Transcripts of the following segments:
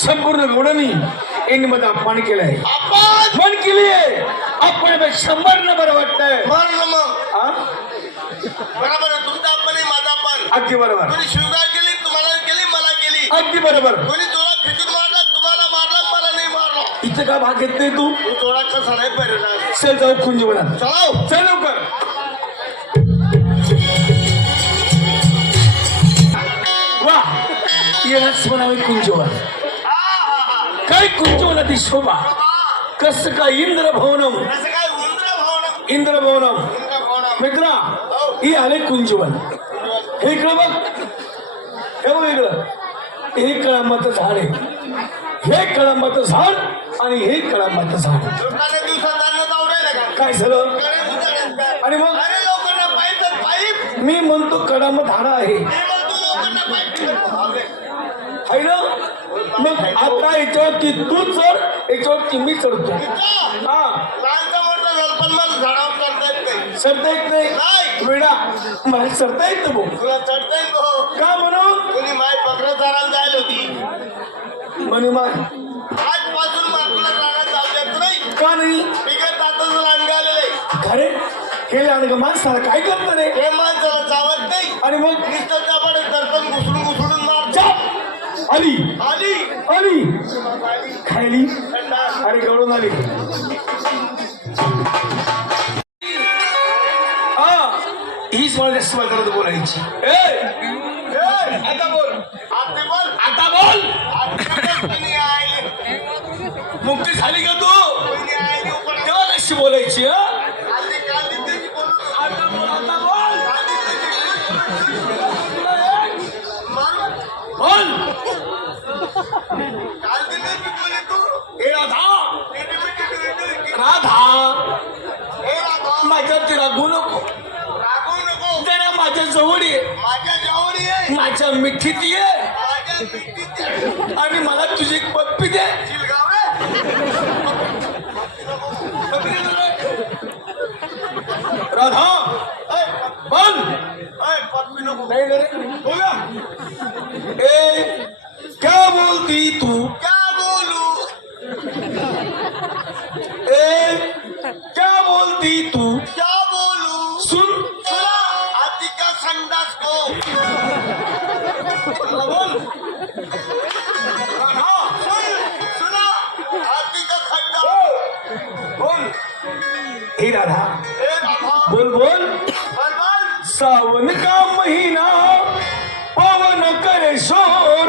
संपूर्ण गौडानी यांनी मध्ये अपमान केलाय. आपण मन केली आहे आपण शंभर नंबर वाटतंय. बरं ना मग हा? बरोबर तुमचा पण आहे माझा पण अगदी बरोबर. कोणी शिवगाळ केली तुम्हाला केली मला केली. अगदी बरोबर. कोणी जोडा मारला तुम्हाला मारला मला नाही मारला. इथं का भाग घेत नाही तू? तू जोडा कसा नाही पाहिजे चल जाऊ कुंजीवनात चलाव चल. लवकर. वा. येणंच म्हणावे कुंजवन काय कुंजवनाची शोभा? कस काय इंद्र भवनम असं काय उंदरा भावना इंद्र भवनम उंदरा भावना मित्रा ही. आले कुंजवन हे इकडं बघ. हे बघ इकडं. हे कळंबाचं झाड आहे. हे कळंबाचं झाड आणि हे कळंबाचं झाड. काय झालं? आणि मग? मी म्हणतो कळंब पाईप आहे ना? मग आता याच्यावरती तू चढ याच्यावरती मी चढतो हा. लहानचा मोठा पण मला झाडावर चढता येत नाही. चढता येत नाही. वेडा. मला चढता येत भाऊ. तुला चढता गो का म्हणून कोणी माय बकरा चारायला जायला होती. म्हणून मग आजपासून मात्र रानात जाऊ देत नाही. का नाही? बिगर तातच लांडगा आलेले खरे हे लांडग माणसाला काय करतं रे? हे माणसाला चावत नाही. आणि मग? नुसतं चापाडे दर्पण आली आली आली. खायली. अरे गळून आली. हा. हीच मला जास्त बाजारात बोलायची. आता बोल. आते बोल. मुक्ती झाली का तू? तेव्हा कशी बोलायची हा? आता आता बोल काल त्याची बोली तू हे राधा टिटी पिटी टिटी टिटी. राधा हे राघव, माझ्या ते रागू नको रागवू नको जरा माझ्या जवळ ये माझ्या जवळ ये माझ्या मिठीत ये. आणि मला तुझी एक पप्पी दे. राधा. हे राधा बोल बोल. सावन का महीना पवन करे शोर.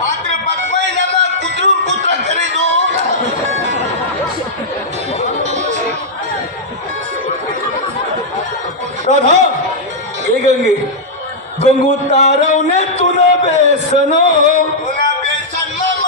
मात्र महिना कुत्रून कुत्रा करे दो राधा हे गंगे. गंगू तारवने तुन बेसन. पुन्हा बेसन मग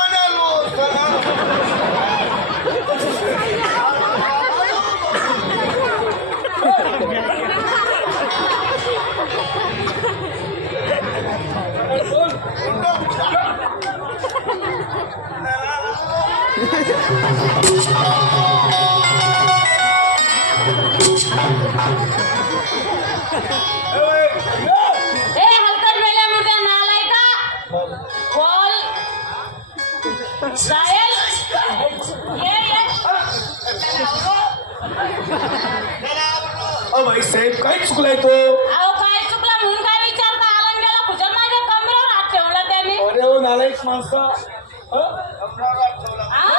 बाई साहेब काय चुकलाय तो? अहो काय चुकला म्हणून काय विचारता? आलंग्याला खुजल माझ्या कमरेवर हात ठेवला त्याने. अरे ओ नालायक माणसा? हा?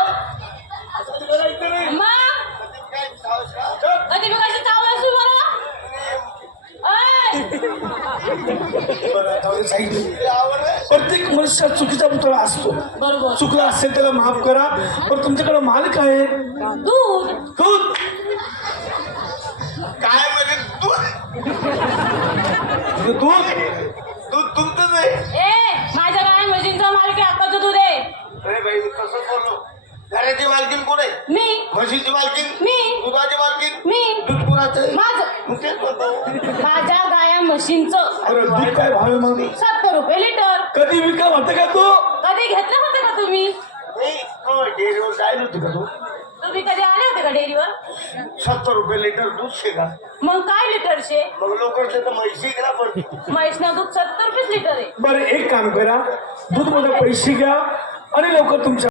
कधी मी कशी चावला सुरू बरं? बरं, जाऊ दे, सांगितलं. प्रत्येक मनुष्यात चुकीचा पुतळा असतो. बरोबर. चुकला असेल त्याला माफ करा. पण तुमच्याकडे माल काय आहे. दूध. दूध. काय म्हणजे दूध? दूध? दूध तुमचंच आहे. ए माझ्या गाय म्हशींचा मालकी हक्काचं दूध आहे. अरे बाई कसं बोललो. घराची मालकीन कोण आहे? मी. म्हशीची मालकीन मी. दुधाची मालकीन मी. दूध कोणाचं आहे? माझं. मग तेच म्हणतो माझ्या म्हशींचं. अरे दूध काय भाव आहे मग? सत्तर रुपये लिटर. कधी विका होतं का तू? कधी घेतलं होतं का तुम्ही? नाही डेअरीवर जायला होती का तू? तुम्ही कधी आले होते का डेअरीवर? सत्तर रुपये लिटर दूध शे का मग काय लिटरचे? मग लोक तर म्हैशी करा पडते म्हैसनं दूध सत्तर रुपये लिटर आहे. बरं एक काम करा. दूधमध्ये पैसे घ्या आणि लवकर तुमच्या